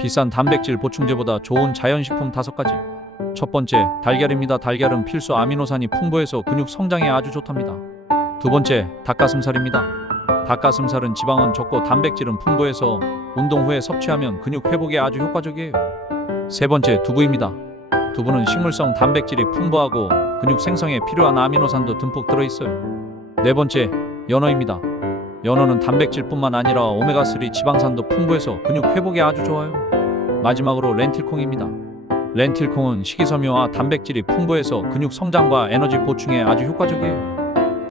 비싼 단백질 보충제보다 좋은 자연식품 5가지. 첫 번째, 달걀입니다. 달걀은 필수 아미노산이 풍부해서 근육 성장에 아주 좋답니다. 두 번째, 닭가슴살입니다. 닭가슴살은 지방은 적고 단백질은 풍부해서 운동 후에 섭취하면 근육 회복에 아주 효과적이에요. 세 번째, 두부입니다. 두부는 식물성 단백질이 풍부하고 근육 생성에 필요한 아미노산도 듬뿍 들어있어요. 네 번째, 연어입니다. 연어는 단백질뿐만 아니라 오메가3 지방산도 풍부해서 근육 회복에 아주 좋아요. 마지막으로 렌틸콩입니다. 렌틸콩은 식이섬유와 단백질이 풍부해서 근육 성장과 에너지 보충에 아주 효과적이에요.